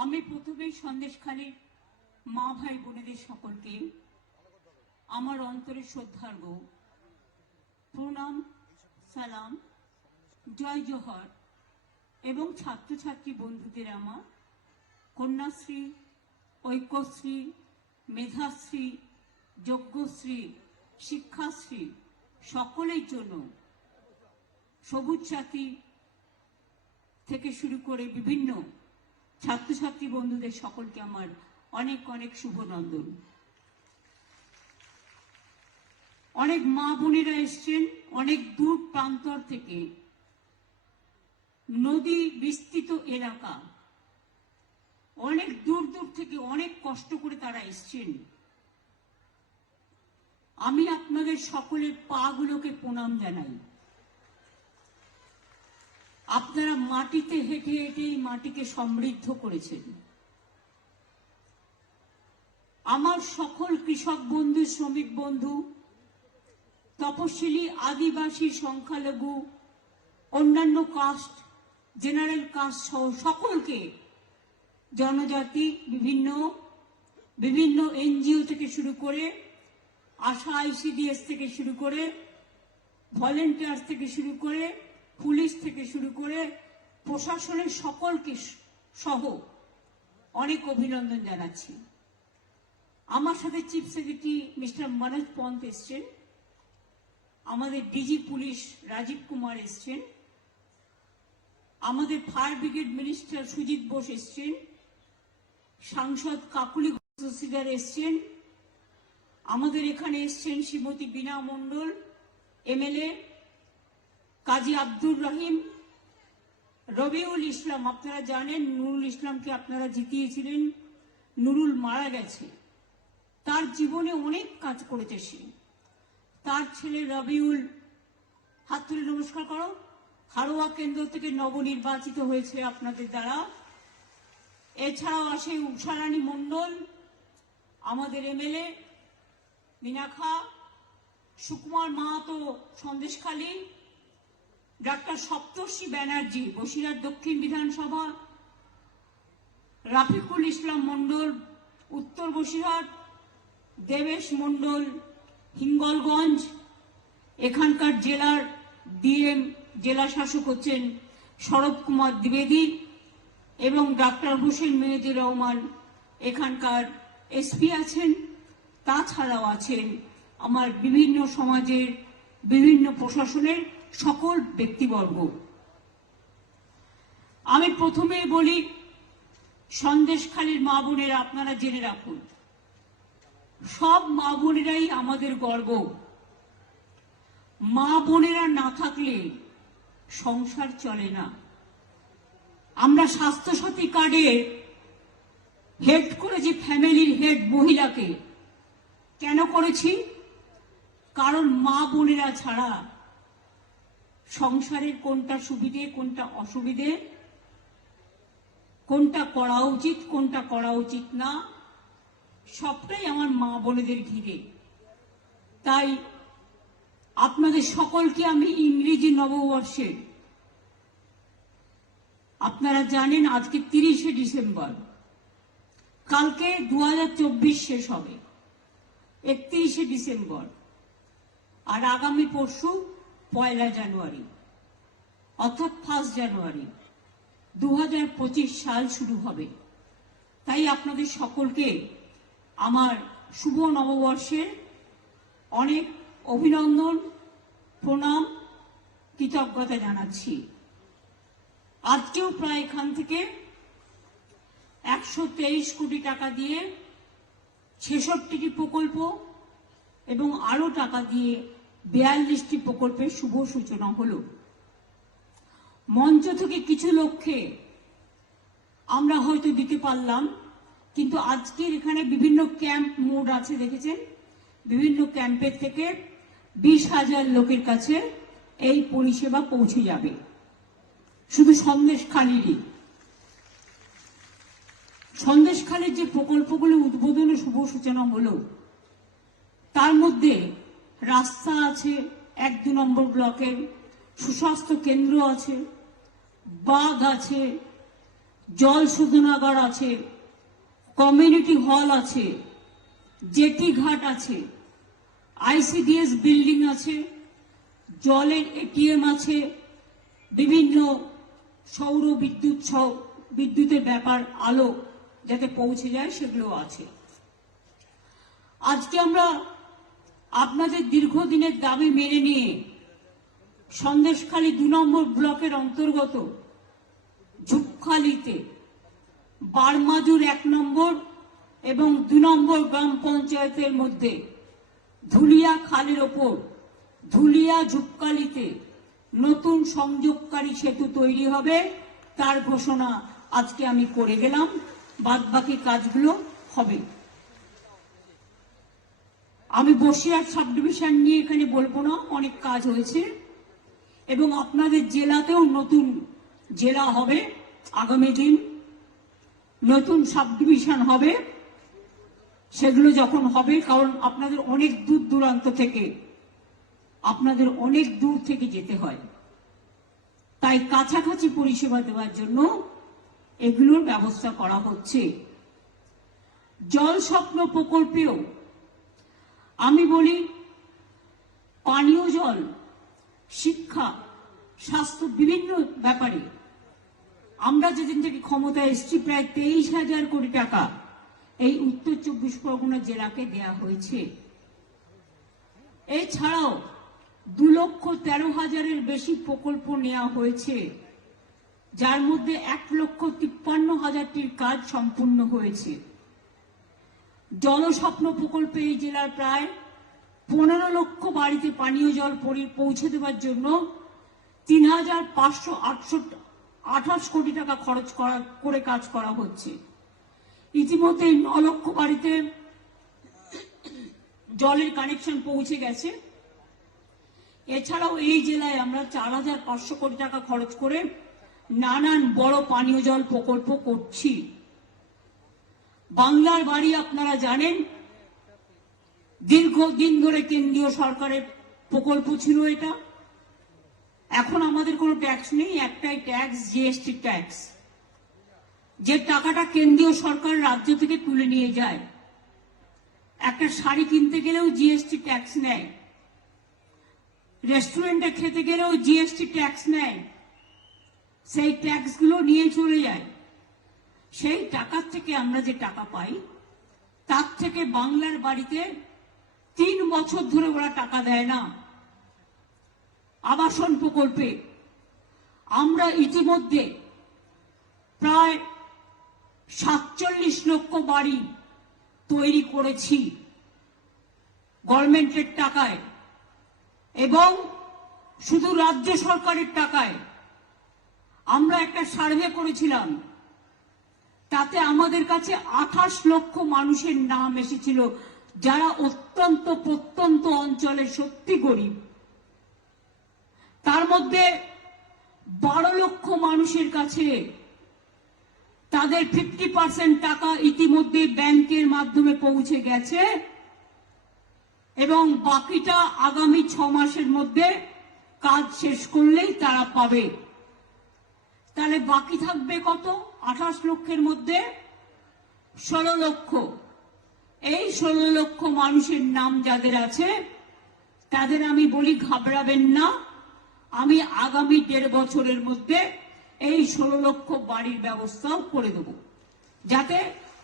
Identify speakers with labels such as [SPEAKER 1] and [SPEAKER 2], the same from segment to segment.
[SPEAKER 1] আমি প্রথমেই সন্দেশখালী মা ভাই বোনেদের সকলকে আমার অন্তরের শ্রদ্ধার্ঘ প্রণাম, সালাম, জয় জোহর এবং ছাত্রছাত্রী বন্ধুদের আমার কন্যাশ্রী, ঐক্যশ্রী, মেধাশ্রী, যজ্ঞশ্রী, শিক্ষাশ্রী সকলের জন্য সবুজ সাথী থেকে শুরু করে বিভিন্ন ছাত্রছাত্রী বন্ধুদের সকলকে আমার অনেক অনেক শুভনন্দন। অনেক মা বোনেরা এসছেন, অনেক দূর প্রান্তর থেকে। নদী বিস্তৃত এলাকা। অনেক দূর দূর থেকে অনেক কষ্ট করে তারা এসছেন। আমি আপনাদের সকলের পাগুলোকে প্রণাম জানাই। আপনারা মাটিতে হেঁটে হেঁটে এই মাটিকে সমৃদ্ধ করেছেন। আমার সকল কৃষক বন্ধু, শ্রমিক বন্ধু, তপশিলি, আদিবাসী, সংখ্যালঘু, অন্যান্য কাস্ট, জেনারেল কাস্ট সহ সকলকে জনজাতি বিভিন্ন বিভিন্ন এনজিও থেকে শুরু করে আশা আইসিডিএস থেকে শুরু করে ভলেন্টিয়ার্স থেকে শুরু করে পুলিশ থেকে শুরু করে প্রশাসনের সকলকে সহ অনেক অভিনন্দন জানাচ্ছি। আমার সাথে chief secretary mister Manoj Panth এসছেন। আমাদের ডিজি পুলিশ রাজীব কুমার এসছেন। আমাদের fire brigade minister Sujit Bose এসছেন। সাংসদ কাকুলি ঘোষিদার এসছেন। আমাদের এখানে এসছেন শ্রীমতী বীণা মণ্ডল এমএলএ কাজী আব্দুর রহিম, রবিউল ইসলাম, আপনারা জানেন নুরুল ইসলামকে আপনারা জিতিয়েছিলেন, নুরুল মারা গেছে। তার জীবনে অনেক কাজ করেছে সে। তার ছেলে রবিউল, হাত তুলে নমস্কার করো। হারোয়া কেন্দ্র থেকে নবনির্বাচিত হয়েছে আপনাদের দ্বারা। এছাড়াও আসে উষারানী মণ্ডল, আমাদের এমএলএ মিনাখা সুকুমার মাহাতো সন্দেশখালী ডাক্তার সপ্তর্ষি ব্যানার্জি, বসিরহাট দক্ষিণ বিধানসভা, রাফিকুল ইসলাম মণ্ডল, উত্তর বসিরহাট, দেবেশ মণ্ডল, হিঙ্গলগঞ্জ, এখানকার জেলার ডিএম জেলা শাসক হচ্ছেন শরৎ কুমার দ্বিবেদী এবং ডাক্তার হোসেন মেহেদুর রহমান। এখানকার এসপি আছেন, তাছাড়াও আছেন আমার বিভিন্ন সমাজের বিভিন্ন প্রশাসনের সকল ব্যক্তিবর্গ। আমি প্রথমে বলি, সন্দেশখালীর মা বোনেরা আপনারা জেনে রাখুন, সব মা বোনেরাই আমাদের গর্ব। মা বোনেরা না থাকলে সংসার চলে না। আমরা স্বাস্থ্যসাথী কার্ডের হেড করেছি ফ্যামিলির হেড মহিলাকে কেন করেছি? কারণ মা বোনেরা ছাড়া সংসারের কোনটা সুবিধে, কোনটা অসুবিধে? কোনটা করা উচিত, কোনটা করা উচিত না? সবটাই আমার মা বোনেদের ঘিরে। তাই আপনাদের সকলকে আমি ইংরেজি নববর্ষে, আপনারা জানেন আজকে তিরিশে ডিসেম্বর, কালকে দু হাজার চব্বিশ শেষ হবে, একত্রিশে ডিসেম্বর, আর আগামী পরশু পয়লা জানুয়ারি, অর্থাৎ ফার্স্ট জানুয়ারি দু হাজার পঁচিশ সাল শুরু হবে। তাই আপনাদের সকলকে আমার শুভ নববর্ষের অনেক অভিনন্দন, প্রণাম, কৃতজ্ঞতা জানাচ্ছি। আজকেও প্রায় এখান থেকে একশো তেইশ কোটি টাকা দিয়ে ছেষট্টিটি প্রকল্প এবং আরও টাকা দিয়ে বিয়াল্লিশটি প্রকল্পের শুভ সূচনা হলো। মঞ্চ থেকে কিছু লক্ষ্যে আমরা হয়তো দিতে পারলাম, কিন্তু আজকের এখানে বিভিন্ন ক্যাম্প মোড আছে, দেখেছেন? বিভিন্ন ক্যাম্পের থেকে বিশ হাজার লোকের কাছে এই পরিষেবা পৌঁছে যাবে। শুধু সন্দেশ খালিরই। সন্দেশখালীর যে প্রকল্পগুলো উদ্বোধনে শুভ সূচনা হলো, তার মধ্যে রাস্তা আছে এক দু নম্বর ব্লকের সুস্বাস্থ্য কেন্দ্র আছে বাঘ আছে, জল শোধনাগার আছে কমিউনিটি হল আছে, জেটি ঘাট আছে আইসিডিএস বিল্ডিং আছে, জলের এটিএম আছে, বিভিন্ন সৌর বিদ্যুৎ বিদ্যুতের ব্যাপার, আলো যাতে পৌঁছে যায় সেগুলো আছে। আজকে আমরা আপনাদের দীর্ঘদিনের দাবি মেনে নিয়ে সন্দেশখালী দু নম্বর ব্লকের অন্তর্গত ঝুপখালিতে বারমাজুর এক নম্বর এবং দু নম্বর গ্রাম পঞ্চায়েতের মধ্যে ধুলিয়া খালের ওপর ধুলিয়া ঝুপকালিতে নতুন সংযোগকারী সেতু তৈরি হবে, তার ঘোষণা আজকে আমি করে গেলাম। বাদ বাকি কাজগুলো হবে। আমি বসিরহাট সাব ডিভিশন নিয়ে এখানে বলব না, অনেক কাজ হয়েছে। এবং আপনাদের জেলাতেও নতুন জেলা হবে আগামী দিন। নতুন সাব ডিভিশন হবে, সেগুলো যখন হবে, কারণ আপনাদের অনেক দূর দূরান্ত থেকে, আপনাদের অনেক দূর থেকে যেতে হয়। তাই কাছাকাছি পরিষেবা দেওয়ার জন্য এগুলোর ব্যবস্থা করা হচ্ছে। জল স্বপ্ন প্রকল্পেও আমি বলি, পানীয় জল, শিক্ষা, স্বাস্থ্য বিভিন্ন ব্যাপারে। আমরা যেদিন থেকে ক্ষমতায় এসছি, প্রায় তেইশ হাজার কোটি টাকা এই উত্তর চব্বিশ পরগনা জেলাকে দেয়া হয়েছে। এছাড়াও দু লক্ষ তেরো হাজারের বেশি প্রকল্প নেওয়া হয়েছে, যার মধ্যে এক লক্ষ তিপ্পান্ন হাজারটির কাজ সম্পূর্ণ হয়েছে। জলস্বপ্ন প্রকল্পে এই জেলার প্রায় পনেরো লক্ষ বাড়িতে পানীয় জল পৌঁছে দেওয়ার জন্য তিন হাজার পাঁচশো আটশো আঠাশ কোটি টাকা খরচ করা, করে কাজ করা হচ্ছে। ইতিমধ্যে ন লক্ষ বাড়িতে জলের কানেকশন পৌঁছে গেছে। এছাড়াও এই জেলায় আমরা চার হাজার পাঁচশো কোটি টাকা খরচ করে নানান বড় পানীয় জল প্রকল্প করছি। বাংলার বাড়ি আপনারা জানেন। দীর্ঘদিন ধরে কেন্দ্রীয় সরকারের প্রকল্প ছিল এটা। এখন আমাদের কোনো ট্যাক্স নেই, একটাই ট্যাক্স জিএসটি ট্যাক্স যে টাকাটা কেন্দ্রীয় সরকার রাজ্য থেকে তুলে নিয়ে যায়, একটা শাড়ি কিনতে গেলেও জিএসটি ট্যাক্স নেয়। রেস্টুরেন্টে খেতে গেলেও জিএসটি ট্যাক্স নেয়। সেই ট্যাক্সগুলো নিয়ে চলে যায়। সেই টাকার থেকে আমরা যে টাকা পাই, তার থেকে বাংলার বাড়িতে তিন বছর ধরে ওরা টাকা দেয় না। আবাসন প্রকল্পে আমরা ইতিমধ্যে প্রায় সাতচল্লিশ লক্ষ বাড়ি তৈরি করেছি গভর্নমেন্টের টাকায় এবং শুধু রাজ্য সরকারের টাকায়। আমরা একটা সার্ভে করেছিলাম তাতে আমাদের কাছে আঠাশ লক্ষ মানুষের নাম এসেছিল, যারা অত্যন্ত প্রত্যন্ত অঞ্চলে সত্যি গরিব। তার মধ্যে বারো লক্ষ মানুষের কাছে তাদের ফিফটি পার্সেন্ট টাকা ইতিমধ্যে ব্যাংকের মাধ্যমে পৌঁছে গেছে এবং বাকিটা আগামী ছ মাসের মধ্যে কাজ শেষ করলেই তারা পাবে। তাহলে বাকি থাকবে কত? আঠাশ লক্ষের মধ্যে ষোলো লক্ষ। এই ষোলো লক্ষ মানুষের নাম যাদের আছে, তাদের আমি বলি ঘাবড়াবেন না। আমি আগামী দেড় বছরের মধ্যে এই ষোলো লক্ষ বাড়ির ব্যবস্থাও করে দেব। যাতে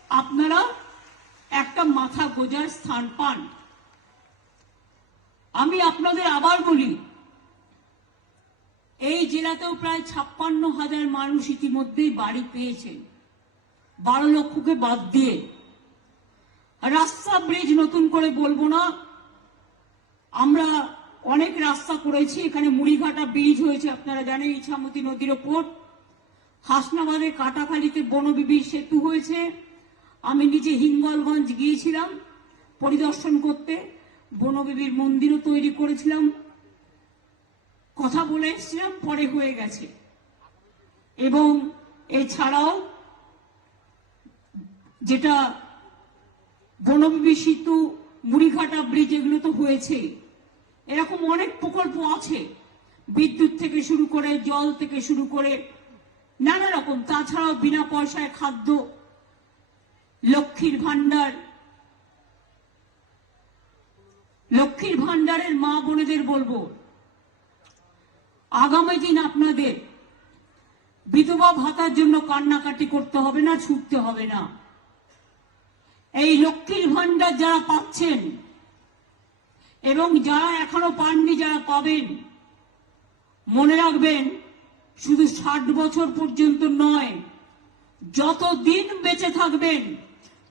[SPEAKER 1] আপনারা একটা মাথা গোজার স্থান পান। আমি আপনাদের আবার বলি এই জেলাতেও প্রায় ছাপ্পান্ন হাজার মানুষ ইতিমধ্যেই বাড়ি পেয়েছেন। বারো লক্ষকে বাদ দিয়ে। রাস্তা ব্রিজ নতুন করে বলব না। আমরা অনেক রাস্তা করেছি। এখানে মুড়িঘাটা ব্রিজ হয়েছে, আপনারা জানেন, ইছামতি নদীর ওপর। হাসনাবাদের কাটাখালীতে বনবিবি সেতু হয়েছে। আমি নিজে হিঙ্গলগঞ্জ গিয়েছিলাম পরিদর্শন করতে। বনবিবির মন্দিরও তৈরি করেছিলাম। কথা বলে এসেছিলাম, পরে হয়ে গেছে। এবং এছাড়াও যেটা বনবিবি সেতু মুড়িঘাটা ব্রিজ, এগুলো তো হয়েছে। এরকম অনেক প্রকল্প আছে। বিদ্যুৎ থেকে শুরু করে, জল থেকে শুরু করে, নানা রকম। তাছাড়াও বিনা পয়সায় খাদ্য, লক্ষ্মীর ভান্ডার লক্ষ্মীর ভান্ডারের মা বোনেদের বলব আগামী দিন আপনাদের বিধবা ভাতার জন্য কান্নাকাটি করতে হবে না, ছুটতে হবে না। এই লক্ষ্মীর ভান্ডার যারা পাচ্ছেন এবং যারা এখনও পাননি, যারা পাবেন, মনে রাখবেন, শুধু ষাট বছর পর্যন্ত নয়, যতদিন বেঁচে থাকবেন,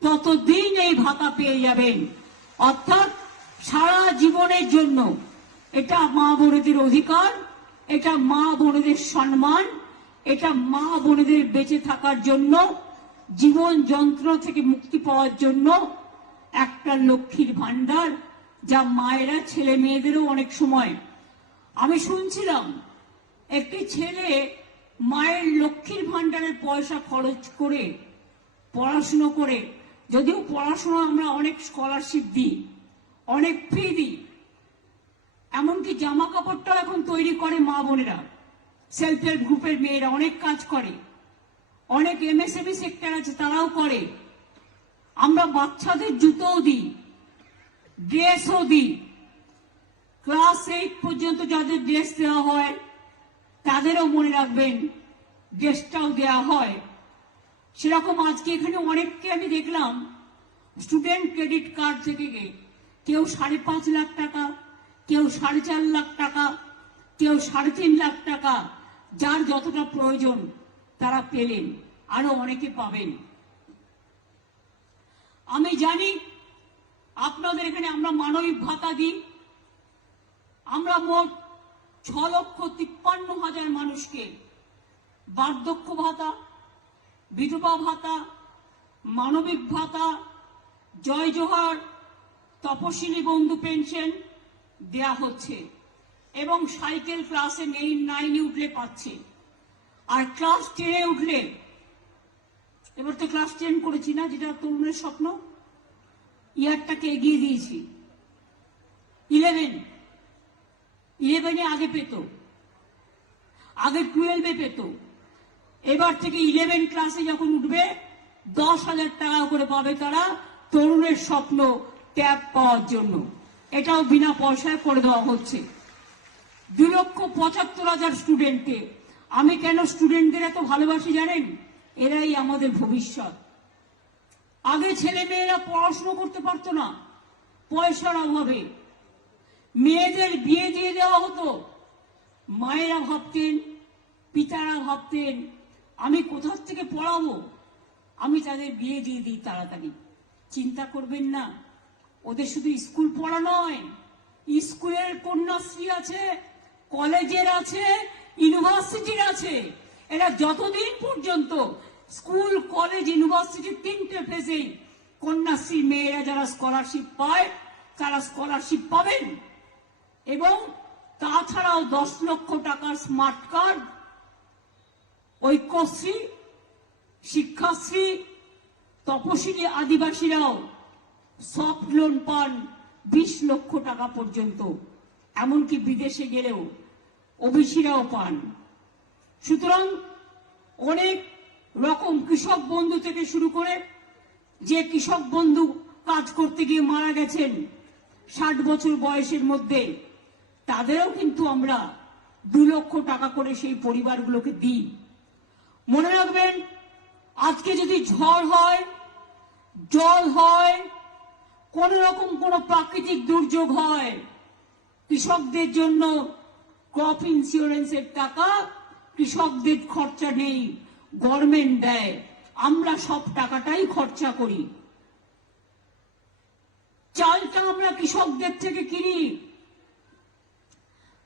[SPEAKER 1] ততদিন এই ভাতা পেয়ে যাবেন। অর্থাৎ সারা জীবনের জন্য এটা মা বোনেদের অধিকার এটা মা বোনেদের সম্মান, এটা মা বোনেদের বেঁচে থাকার জন্য, জীবন যন্ত্রণা থেকে মুক্তি পাওয়ার জন্য একটা লক্ষ্মীর ভান্ডার যা মায়েরা, ছেলে মেয়েদেরও অনেক সময়। আমি শুনছিলাম, একটি ছেলে মায়ের লক্ষ্মীর ভান্ডারের পয়সা খরচ করে, পড়াশুনো করে, যদিও পড়াশোনা আমরা অনেক স্কলারশিপ দিই, অনেক ফি দিই এমনকি জামা কাপড়টাও এখন তৈরি করে মা বোনেরা। সেলফ হেল্প গ্রুপের মেয়েরা অনেক কাজ করে। অনেক এমএসএমই সেক্টর আছে, তারাও করে। আমরা বাচ্চাদের জুতোও দিই, ড্রেসও দিই। ক্লাস এইট পর্যন্ত যাদের ড্রেস দেওয়া হয়, তাদেরও মনে রাখবেন, ড্রেসটাও দেওয়া হয়। সেরকম আজকে এখানে অনেককে আমি দেখলাম স্টুডেন্ট ক্রেডিট কার্ড থেকে। কেউ সাড়ে পাঁচ লাখ টাকা কেউ সাড়ে চার লাখ টাকা, কেউ সাড়ে তিন লাখ টাকা, যার যতটা প্রয়োজন তারা পেলেন, আরও অনেকে পাবেন। আমি জানি আপনাদের এখানে আমরা মানবিক ভাতা দিই, আমরা মোট ছ লক্ষ তিপ্পান্ন হাজার মানুষকে বার্ধক্য ভাতা, বিধবা ভাতা, মানবিক ভাতা, জয় জোহার, তপশিলি বন্ধু পেনশন দেয়া হচ্ছে এবং সাইকেল ক্লাসে নেই নাইনে উঠলে পাচ্ছে। আর ক্লাস টেনে উঠলে, এবার তো ক্লাস টেন করেছি না, যেটা তরুণের স্বপ্ন, ইয়ারটাকে এগিয়ে দিয়েছি। ইলেভেন, ইলেভেনে আগে পেত, আগে টুয়েলভে পেত। এবার থেকে ইলেভেন ক্লাসে যখন উঠবে, দশ হাজার টাকা করে পাবে তারা তরুণের স্বপ্ন ট্যাব পাওয়ার জন্য। এটাও বিনা পয়সায় করে দেওয়া হচ্ছে। দু লক্ষ পঁচাত্তর হাজার স্টুডেন্টকে আমি কেন স্টুডেন্টদের এত ভালোবাসি জানেন? এরাই আমাদের ভবিষ্যৎ। আগে ছেলে মেয়েরা পড়াশুনো করতে পারতো না। পয়সার অভাবে মেয়েদের বিয়ে দিয়ে দেওয়া হতো। মায়েরা ভাবতেন, পিতারা ভাবতেন, আমি কোথার থেকে পড়াবো? আমি তাদের বিয়ে দিয়ে দিই তাড়াতাড়ি। চিন্তা করবেন না। ওদের শুধু স্কুল পড়া নয়, স্কুলের কন্যাশ্রী আছে, কলেজের আছে, ইউনিভার্সিটির আছে। এরা যতদিন পর্যন্ত স্কুল, কলেজ ইউনিভার্সিটির তিনটে ফেজেই কন্যাশ্রী মেয়েরা যারা স্কলারশিপ পায়, তারা স্কলারশিপ পাবেন। এবং তাছাড়াও দশ লক্ষ টাকার স্মার্ট কার্ড ঐক্যশ্রী, শিক্ষাশ্রী, তপশিলি আদিবাসীরাও সফট লোন পান বিশ লক্ষ টাকা পর্যন্ত। এমনকি বিদেশে গেলেও ওবিসিরাও পান। সুতরাং অনেক রকম কৃষক বন্ধু থেকে শুরু করে যে কৃষক বন্ধু কাজ করতে গিয়ে মারা গেছেন ষাট বছর বয়সের মধ্যে, তাদেরও কিন্তু আমরা দু লক্ষ টাকা করে সেই পরিবারগুলোকে দিই। মনে রাখবেন, আজকে যদি ঝড় হয়, জল হয় কোন রকম কোন প্রাকৃতিক দুর্যোগ হয়, কৃষকদের জন্য ক্রপ ইন্স্যুরেন্সের টাকা কৃষকদের খরচা নেই, গভর্নমেন্ট দেয়। আমরা সব টাকাটাই খরচা করি। চালটা আমরা কৃষকদের থেকে কিনি।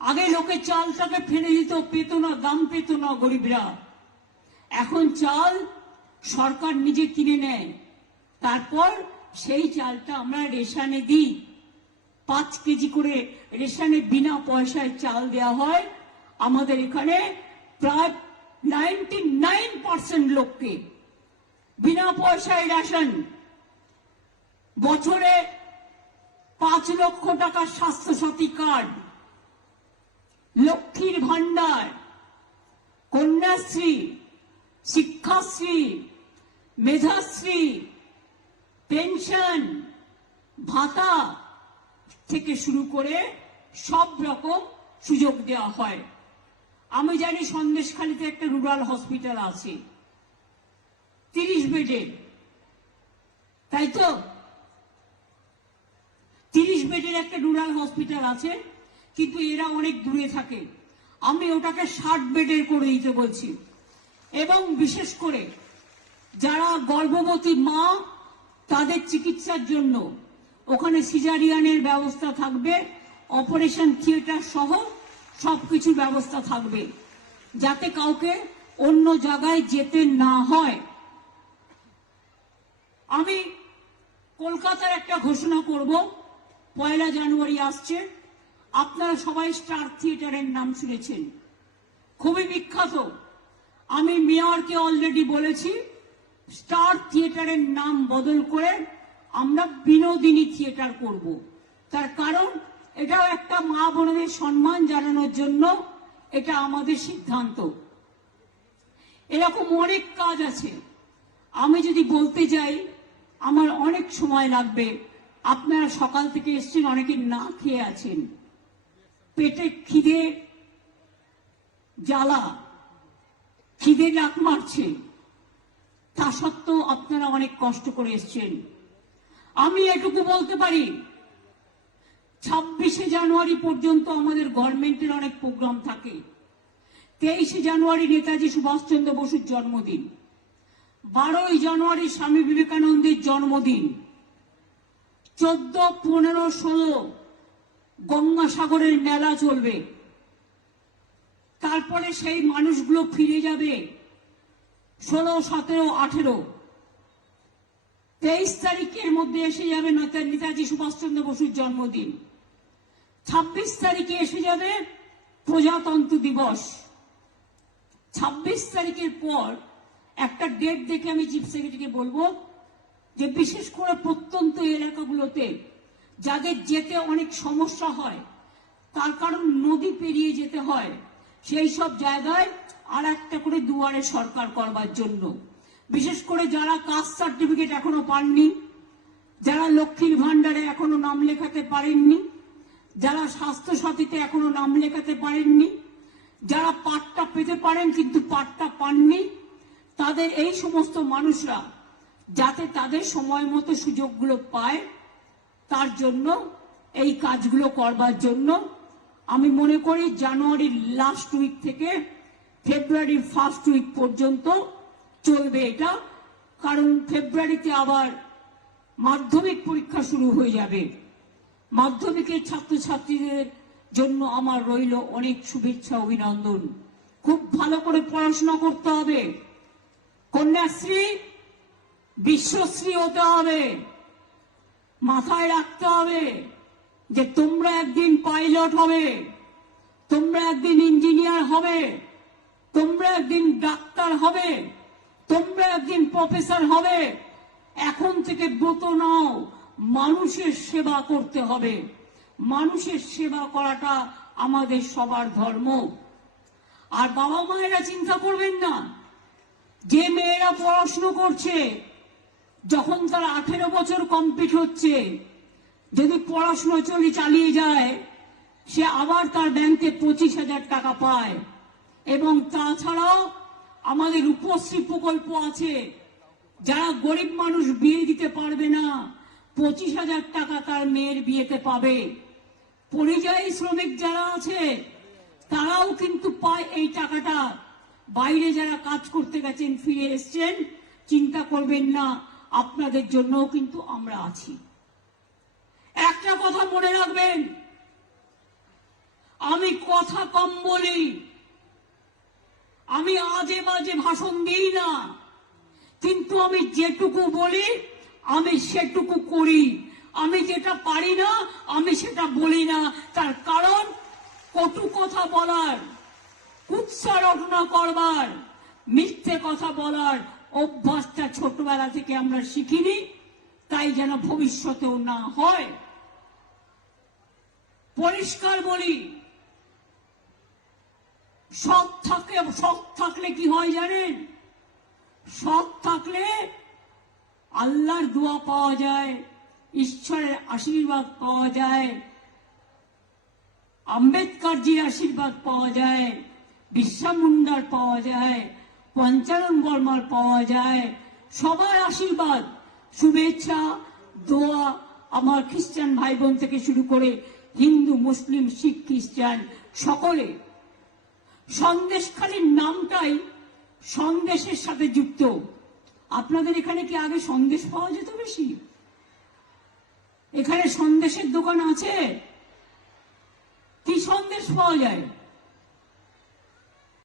[SPEAKER 1] আগে লোকে চালটাকে ফেলে দিত, পেত না, দাম পেত না গরিবরা। এখন চাল সরকার নিজে কিনে নেয়। তারপর সেই চালটা আমরা রেশানে দিই। পাঁচ কেজি করে রেশানে বিনা পয়সায় চাল দেওয়া হয়। আমাদের এখানে প্রায় নাইনটি নাইন পার্সেন্ট লোককে বিনা পয়সায় রেশন। বছরে পাঁচ লক্ষ টাকার স্বাস্থ্যসাথী কার্ড, লক্ষ্মীর ভান্ডার কন্যাশ্রী, শিক্ষাশ্রী, মেধাশ্রী পেনশন, ভাতা থেকে শুরু করে সব রকম সুযোগ দেওয়া হয়। আমি জানি সন্দেশখালীতে একটা রুরাল হসপিটাল আছে। তিরিশ বেডের তাই তো? তিরিশ বেডের একটা রুরাল হসপিটাল আছে, কিন্তু এরা অনেক দূরে থাকে। আমি ওটাকে ষাট বেডের করে দিতে বলছি। এবং বিশেষ করে যারা গর্ভবতী মা তাদের চিকিৎসার জন্য। ওখানে সিজারিয়ানের ব্যবস্থা থাকবে, অপারেশন থিয়েটার সহ সবকিছুর ব্যবস্থা থাকবে। যাতে কাউকে অন্য জায়গায় যেতে না হয়। আমি কলকাতার একটা ঘোষণা করব। পয়লা জানুয়ারি আসছে। আপনারা সবাই স্টার থিয়েটারের নাম শুনেছেন। খুবই বিখ্যাত। আমি মেয়রকে অলরেডি বলেছি। স্টার থিয়েটারের নাম বদল করে আমরা বিনোদিনী থিয়েটার করব। তার কারণ, এটাও একটা মা বোনদের সম্মান জানানোর জন্য এটা আমাদের সিদ্ধান্ত। এরকম অনেক কাজ আছে। আমি যদি বলতে যাই, আমার অনেক সময় লাগবে। আপনারা সকাল থেকে এসছেন, অনেকে না খেয়ে আছেন। পেটে খিদে, জ্বালা, খিদে ডাক মারছে। তা সত্ত্বেও আপনারা অনেক কষ্ট করে এসছেন। আমি এটুকু বলতে পারি, ছাব্বিশে জানুয়ারি পর্যন্ত আমাদের গভর্নমেন্টের অনেক প্রোগ্রাম থাকে। তেইশে জানুয়ারি নেতাজি সুভাষচন্দ্র বসুর জন্মদিন। বারোই জানুয়ারি স্বামী বিবেকানন্দের জন্মদিন। চোদ্দ, পনেরো, ষোলো গঙ্গাসাগরের মেলা চলবে। তারপরে সেই মানুষগুলো ফিরে যাবে। ষোলো, সতেরো, আঠেরো। তেইশ তারিখের মধ্যে এসে যাবে নেতা- নেতাজি সুভাষচন্দ্র বসুর জন্মদিন। ছাব্বিশ তারিখে এসে যাবে প্রজাতন্ত্র দিবস। ছাব্বিশ তারিখের পর একটা ডেট দেখে আমি চিফ সেক্রেটারিকে বলব যে বিশেষ করে প্রত্যন্ত এলাকাগুলোতে যাদের যেতে অনেক সমস্যা হয়, তার কারণ নদী পেরিয়ে যেতে হয়, সেই সব জায়গায় আর একটা করে দুয়ারে সরকার করবার জন্য। বিশেষ করে যারা কাস্ট সার্টিফিকেট এখনও পাননি, যারা লক্ষ্মীর ভান্ডারে এখনও নাম লেখাতে পারেননি, যারা স্বাস্থ্য সাথীতে এখনও নাম লেখাতে পারেননি, যারা পাটটা পেতে পারেন কিন্তু পাটটা পাননি, তাদের এই সমস্ত মানুষরা যাতে তাদের সময় মতো সুযোগগুলো পায়, তার জন্য এই কাজগুলো করবার জন্য আমি মনে করি জানুয়ারির লাস্ট উইক থেকে ফেব্রুয়ারির ফার্স্ট উইক পর্যন্ত চলবে এটা। কারণ ফেব্রুয়ারিতে আবার মাধ্যমিক পরীক্ষা শুরু হয়ে যাবে। মাধ্যমিকের ছাত্রছাত্রীদের জন্য আমার রইল অনেক শুভেচ্ছা, অভিনন্দন। খুব ভালো করে পড়াশোনা করতে হবে। কন্যাশ্রী, বিশ্বশ্রী হতে হবে। মাথায় রাখতে হবে যে তোমরা একদিন পাইলট হবে, তোমরা একদিন ইঞ্জিনিয়ার হবে। তোমরা একদিন ডাক্তার হবে, তোমরা একদিন প্রফেসর হবে, এখন থেকে ব্রত নাও, মানুষের সেবা করতে হবে। মানুষের সেবা করাটা আমাদের সবার ধর্ম। আর বাবা মায়েরা চিন্তা করবেন না, যে মেয়েরা পড়াশুনো করছে, যখন তার আঠেরো বছর কমপ্লিট হচ্ছে, যদি পড়াশুনো চলি চালিয়ে যায়, সে আবার তার ব্যাংকে পঁচিশ হাজার টাকা পায়। এবং তাছাড়াও আমাদের রূপশ্রী প্রকল্প আছে। যারা গরিব মানুষ বিয়ে দিতে পারবে না, পঁচিশ হাজার টাকা তার মেয়ের বিয়েতে পাবে। পরিযায়ী শ্রমিক যারা আছে, তারাও কিন্তু পায় এই টাকাটা। বাইরে যারা কাজ করতে গেছেন, ফিরে এসছেন, চিন্তা করবেন না, আপনাদের জন্যও কিন্তু আমরা আছি। একটা কথা মনে রাখবেন, আমি কথা কম বলি। আমি আজে বাজে ভাষণ দিই না। কিন্তু আমি যেটুকু বলি, আমি সেটুকু করি। আমি যেটা পারি না, আমি সেটা বলি না। তার কারণ, কটু কথা বলার, কুৎসা রটনা করবার, মিথ্যে কথা বলার অভ্যাসটা ছোটবেলা থেকে আমরা শিখিনি, তাই যেন ভবিষ্যতেও না হয়। পরিষ্কার বলি সৎ থাকে সৎ থাকলে কি হয় জানেন? সৎ থাকলে আল্লাহর দোয়া পাওয়া যায়, ঈশ্বরের আশীর্বাদ পাওয়া যায়, আম্বেদকরজির আশীর্বাদ পাওয়া যায় বিশ্বা মুন্ডার পাওয়া যায়, পঞ্চানন বর্মার পাওয়া যায়, সবার আশীর্বাদ, শুভেচ্ছা, দোয়া আমার খ্রিস্টান ভাই বোন থেকে শুরু করে হিন্দু, মুসলিম, শিখ, খ্রিস্টান, সকলে সন্দেশখালীর নামটাই সন্দেশের সাথে যুক্ত। আপনাদের এখানে কি আগে সন্দেশ পাওয়া যেত বেশি? এখানে সন্দেশের দোকান আছে। কি সন্দেশ পাওয়া যায়?